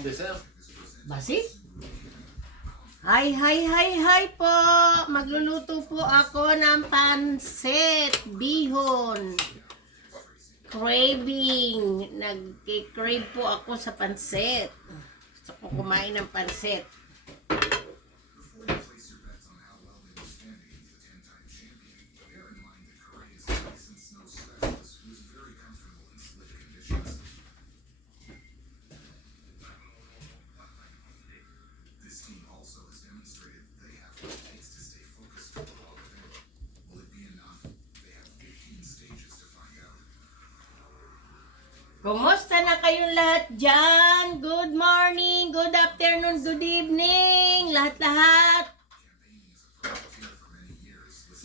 pang dessert. Basi? Hi, hi, hi, hi po! Magluluto po ako ng pansit, bihon. Craving. Nag-crave po ako sa pansit. Gusto ko kumain ng pansit. Kumusta na kayong lahat dyan? Good morning, good afternoon, good evening, lahat-lahat.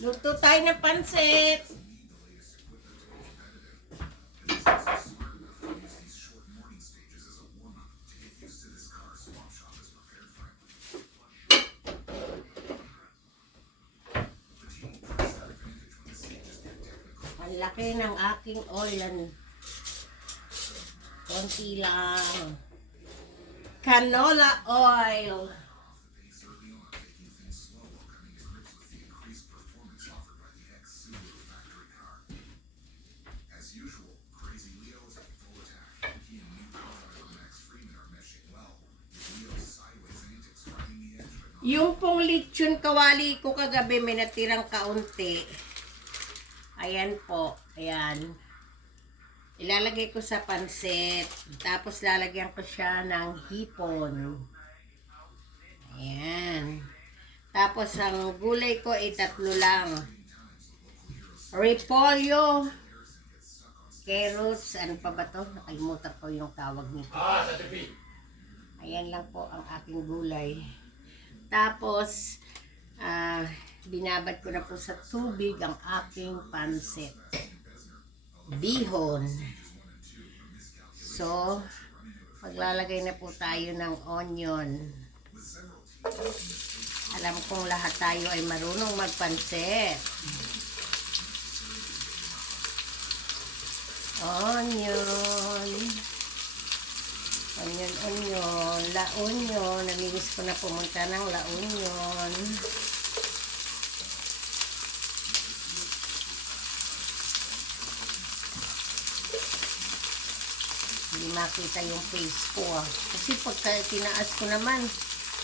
Luto tayo ng pansit. Ang laki ng aking oil. Konti lang. Canola oil. Yung pong lechon kawali ko kagabi may natirang kaunti. Ayan po. Ayan. Ilalagay ko sa pansit. Tapos lalagyan ko siya ng hipon. Ayan. Tapos ang gulay ko ay tatlo lang. Repolyo. Carrots. Ano pa ba to? Nakalimutan ko yung tawag nito. Ah. Ayan lang po ang aking gulay. Tapos, ah, binabad ko na po sa tubig ang aking pansit. Bihon. So, maglalagay na po tayo ng onion. Alam kong lahat tayo ay marunong magpansit. Onion. Onion, onion. La Union. Namimiss ko na pumunta ng La Union. Hindi makita yung face ko. Kasi pagka tinaas ko naman,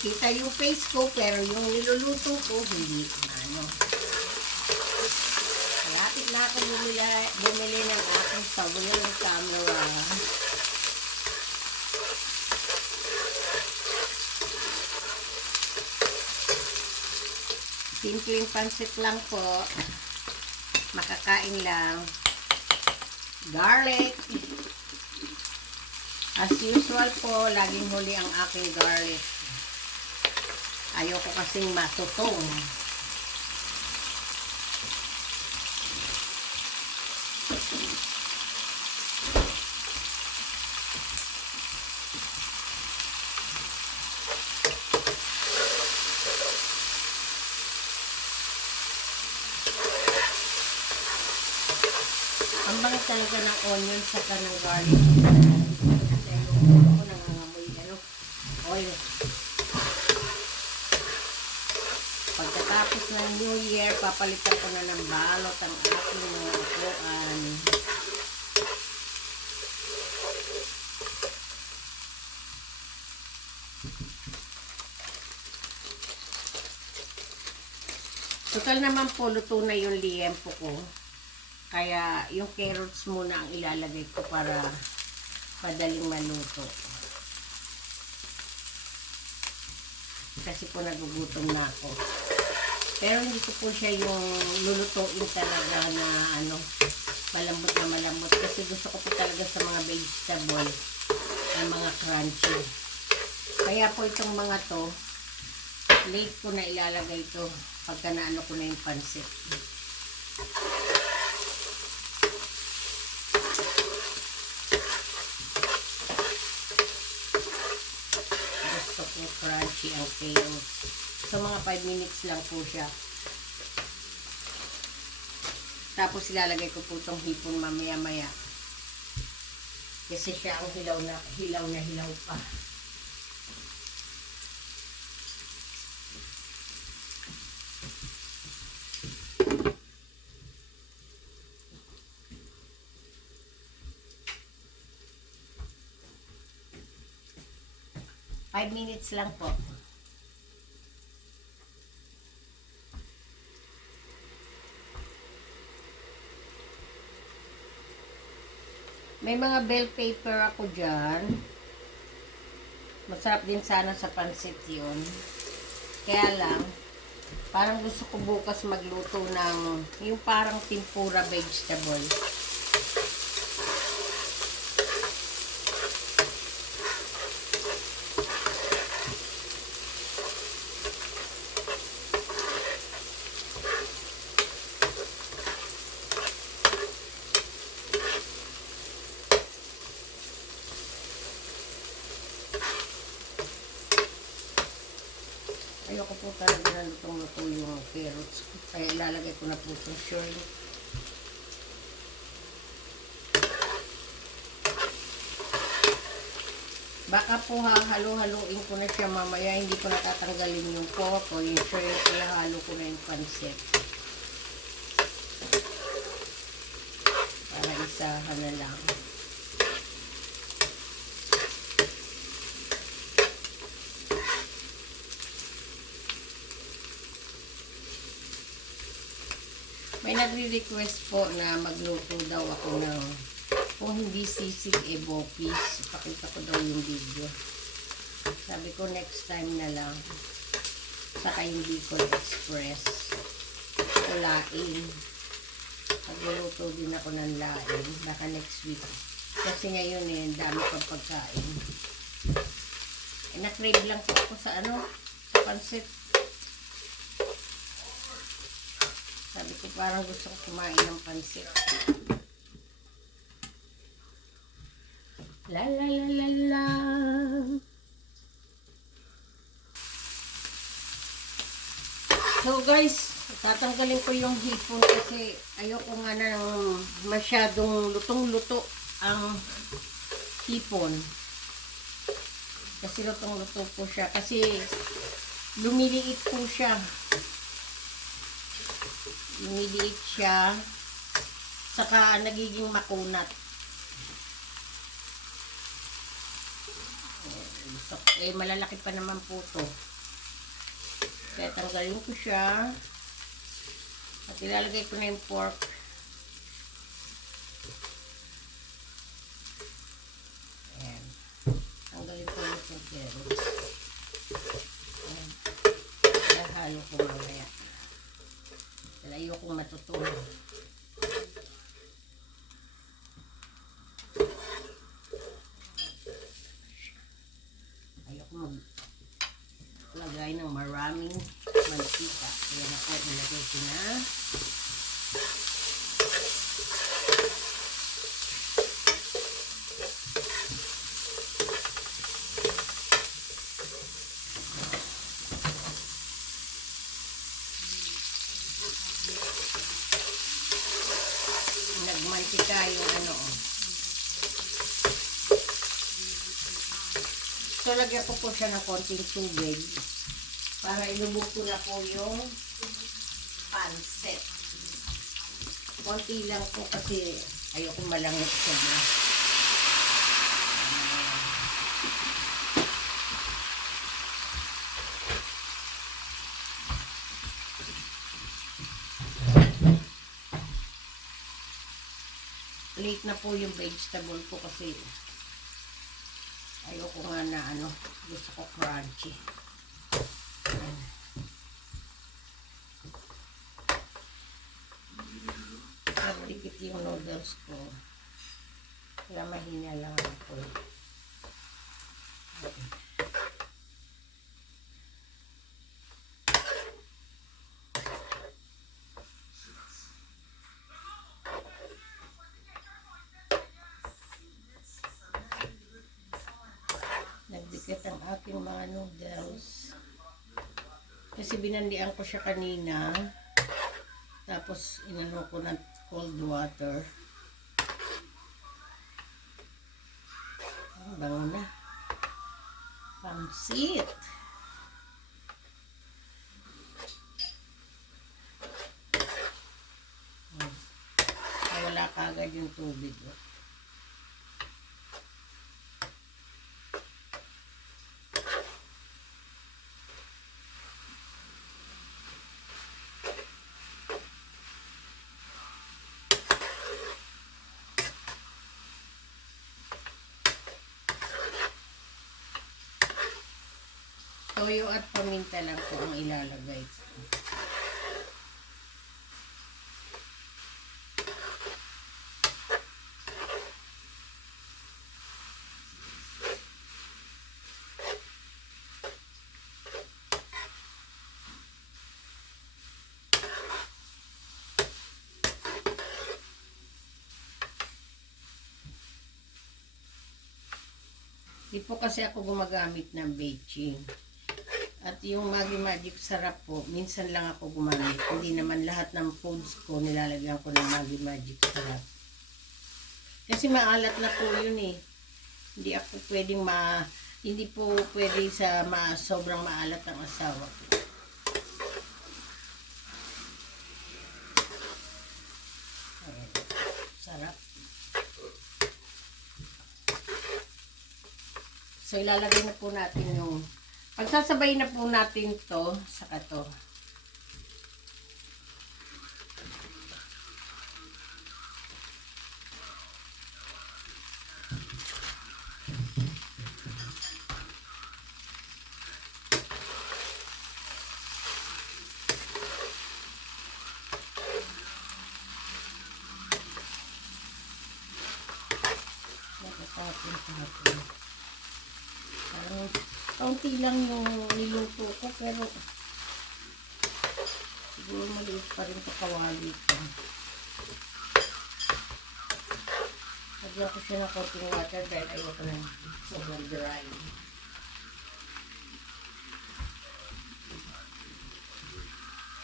kita yung face ko, pero yung niluluto ko, hindi ano. Malapit na ako bumili, bumili ng aking paboritong camera. Simpleng pansit lang po. Makakain lang. Garlic. As usual po, laging huli ang aking garlic. Ayoko kasing matutong. Ang bangit talaga ng onion sa ng garlic. Kasi yung ulo ko nangangamoy ano, oil. Pagkatapos ng New Year, papalitan ko na ng balot ang aking mga upuan. Total naman po, luto na yung liempo ko. Kaya yung carrots muna ang ilalagay ko para madaling maluto. Kasi po nagugutom na ako. Pero hindi ko po siya yung lulutuin talaga na ano, malambot na malambot. Kasi gusto ko po talaga sa mga vegetable ay mga crunchy. Kaya po itong mga to, late ko na ilalagay ito pagka naano ko na yung pansit. 5 minutes lang po siya. Tapos ilalagay ko po itong hipon mamaya-maya. Kasi siya ang hilaw na hilaw na hilaw pa. Five minutes lang po. May mga bell paper ako dyan. Masarap din sana sa pansit yun. Kaya lang, parang gusto ko bukas magluto ng yung parang tempura vegetable. Ayoko po talaga na lutong-luto yung carrots. Kaya sa shrimp. Baka po hahalo-haluin ko na siya mamaya. Hindi ko natatanggalin yung pork o yung shrimp. Kaya ko na yung pancit. Para isahan na lang. May nagre-request po na magluto daw ako ng kung hindi sisig e bopis. Pakita ko daw yung video. Sabi ko next time na lang. Saka yung Bicol Express. Kulain. Magluluto din ako ng laing. Baka next week. Kasi ngayon eh, dami pang pagkain. Eh, na-crave lang po ako sa ano, sa pansit. Sabi ko parang gusto ko kumain ng pansit. La la la la la. So guys, tatanggalin ko yung hipon kasi ayoko nga ng masyadong lutong-luto ang hipon. Kasi lutong-luto po siya. Kasi lumiliit po siya lumiliit siya. Saka nagiging makunat. Eh, malalaki pa naman po to. Kaya tanggalin ko siya. At ilalagay ko na yung pork ayan tanggalin ko yung carrots ayan halo ko mamaya dahil Ayoko maglagay ng maraming mantika. Kaya na po, nilagay ko na. So, lagyan ko po siya ng konting tubig para ilubog ko na po yung pansit. Konti lang po kasi ayoko malangit siya. Late na po yung vegetable ko kasi ayoko nga na ano, gusto ko crunchy. Ayan. Nagdikit yung noodles ko. Kaya mahina lang ako. eh. Ayan. Nagdikit ang aking mga noodles. Kasi binandian ko siya kanina. Tapos inano ko ng cold water. Ang bango na. Pansit. Wala kagad yung tubig. Oh. Toyo at paminta lang po ang ilalagay ko. Di po kasi ako gumagamit ng baking. At yung Maggi Magic sarap po, minsan lang ako gumamit. Hindi naman lahat ng foods ko nilalagyan ko ng Maggi Magic sarap. Kasi maalat na po yun eh. Hindi ako pwedeng ma... Hindi po pwede sa ma, sobrang maalat ang asawa ko. Sarap. So, ilalagay na po natin yung... Pagsasabay na po natin to saka to. Nakatapin sa natin. Parang kaunti lang yung niluto ko pero siguro maliit pa rin sa kawali ko. Lagyan ko siya ng konting water dahil ayoko na sobrang dry.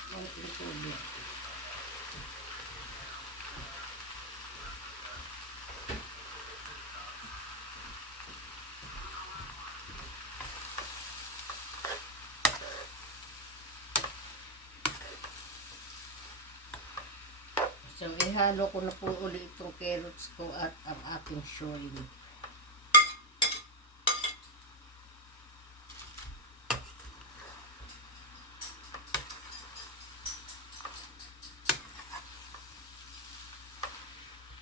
Konting tubig. So, ihalo ko na po ulit itong carrots ko at ang ating shrimp.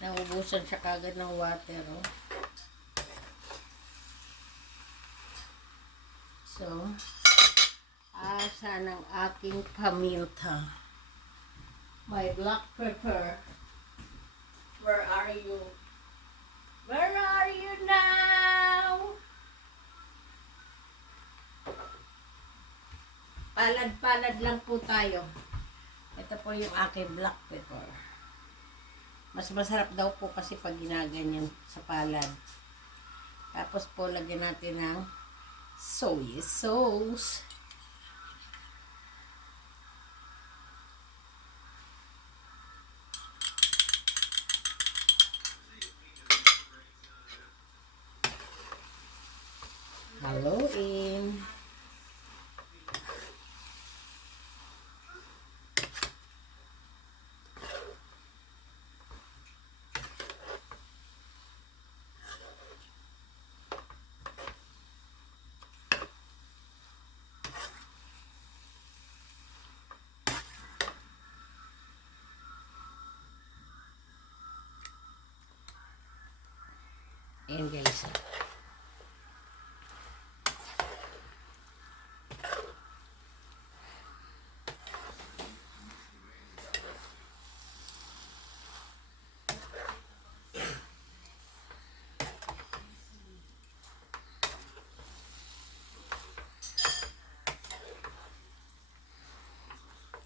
Naubusan siya kagad ng water, oh. So, asa ng aking paminta. My black pepper. Are you? Where are you now? Palad-palad lang po tayo. Ito po yung aking black pepper. Mas masarap daw po kasi pag ginaganyan sa palad. Tapos po lagyan natin ng soy sauce. Ayan guys.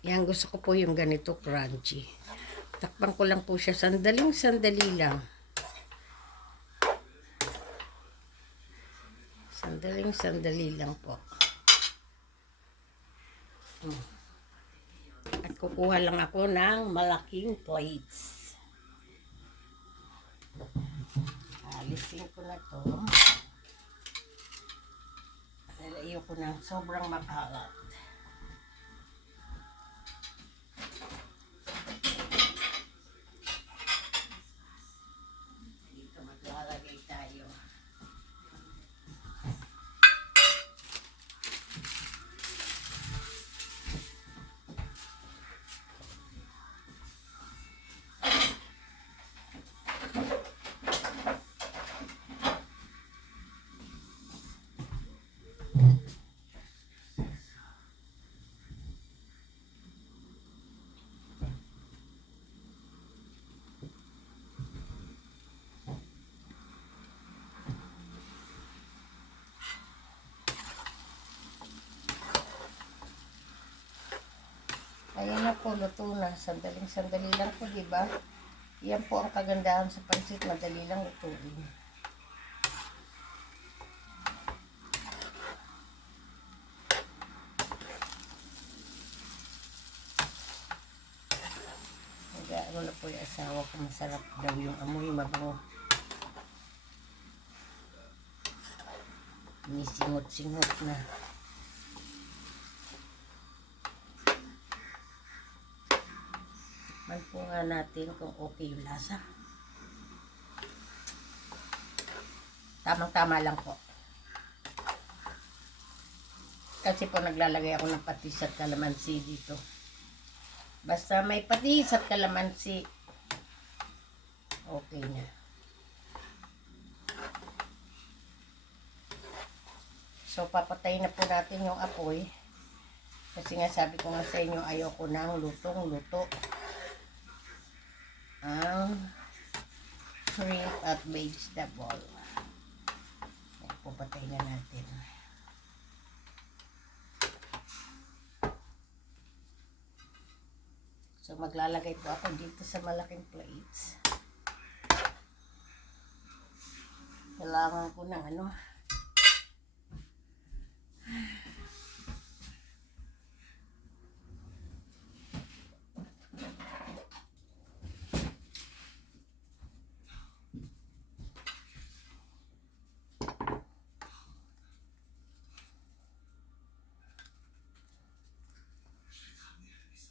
Yan, gusto ko po yung ganito crunchy. Takpan ko lang po siya. Sandaling sandali lang. Sandaling sandali lang po. At kukuha lang ako ng malaking plates. Alisin ko na to. Dahil ayoko na sobrang makalat. Dito maglalagay tayo. Po, luto na. Sandaling sandali lang po, di ba? Yan po ang kagandahan sa pansit. Madali lang lutuin. Nag-ano na po yung asawa ko. Masarap daw yung amoy mabango. Nisingot-singot na. Man po nga natin kung okay yung lasa. Tamang-tama lang po. Kasi po naglalagay ako ng patis at kalamansi dito. Basta may patis at kalamansi, okay na. So, papatayin na po natin yung apoy. Kasi nga sabi ko nga sa inyo, ayoko ng lutong-luto. Ang shrimp at vegetable. Yan, pupatayin na natin. So, maglalagay po ako dito sa malaking plates. Kailangan ko ng ano,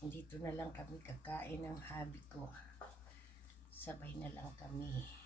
dito na lang kami kakain ng habi ko. Sabay na lang kami.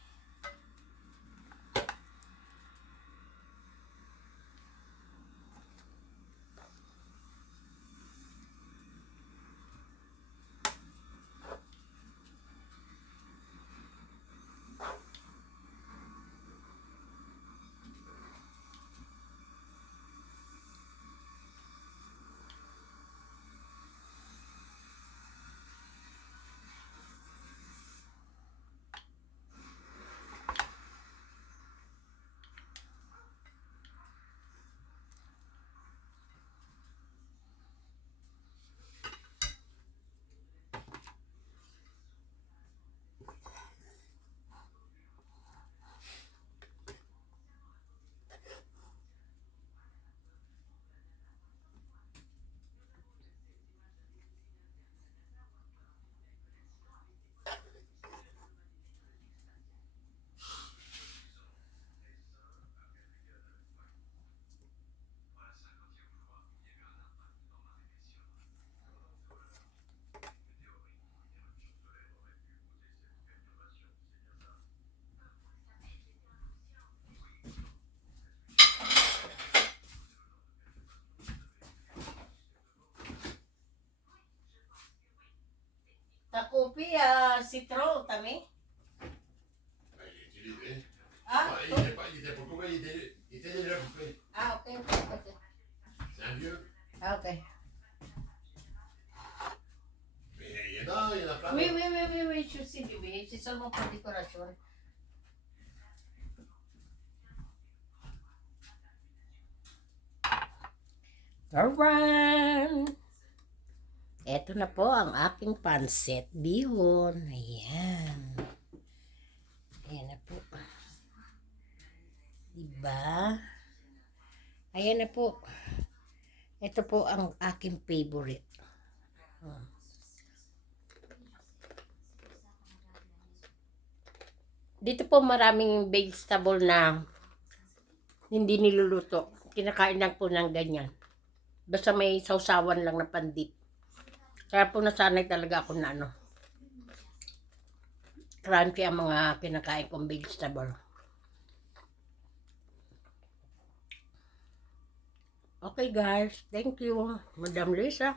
Sophia Citron também? Ah, il était, pas, il était beaucoup, mais il était, il était déjà coupé. Ah, ok, ok, ok. C'est un vieux. Ah, ok. Mais il y en a, il y en a plein. Oui, oui, oui, oui, oui, ci si vive, ci sono un po' di corazione. Eh. All right. Ito na po ang aking pansit bihon. Ayan. Ayan na po. Diba? Ayan na po. Ito po ang aking favorite. Dito po maraming vegetable na hindi niluluto. Kinakain lang po ng ganyan. Basta may sausawan lang na pandip. Kaya po nasanay talaga ako na ano. Crunchy ang mga kinakain kong vegetable. Okay guys, thank you. Madam Lisa.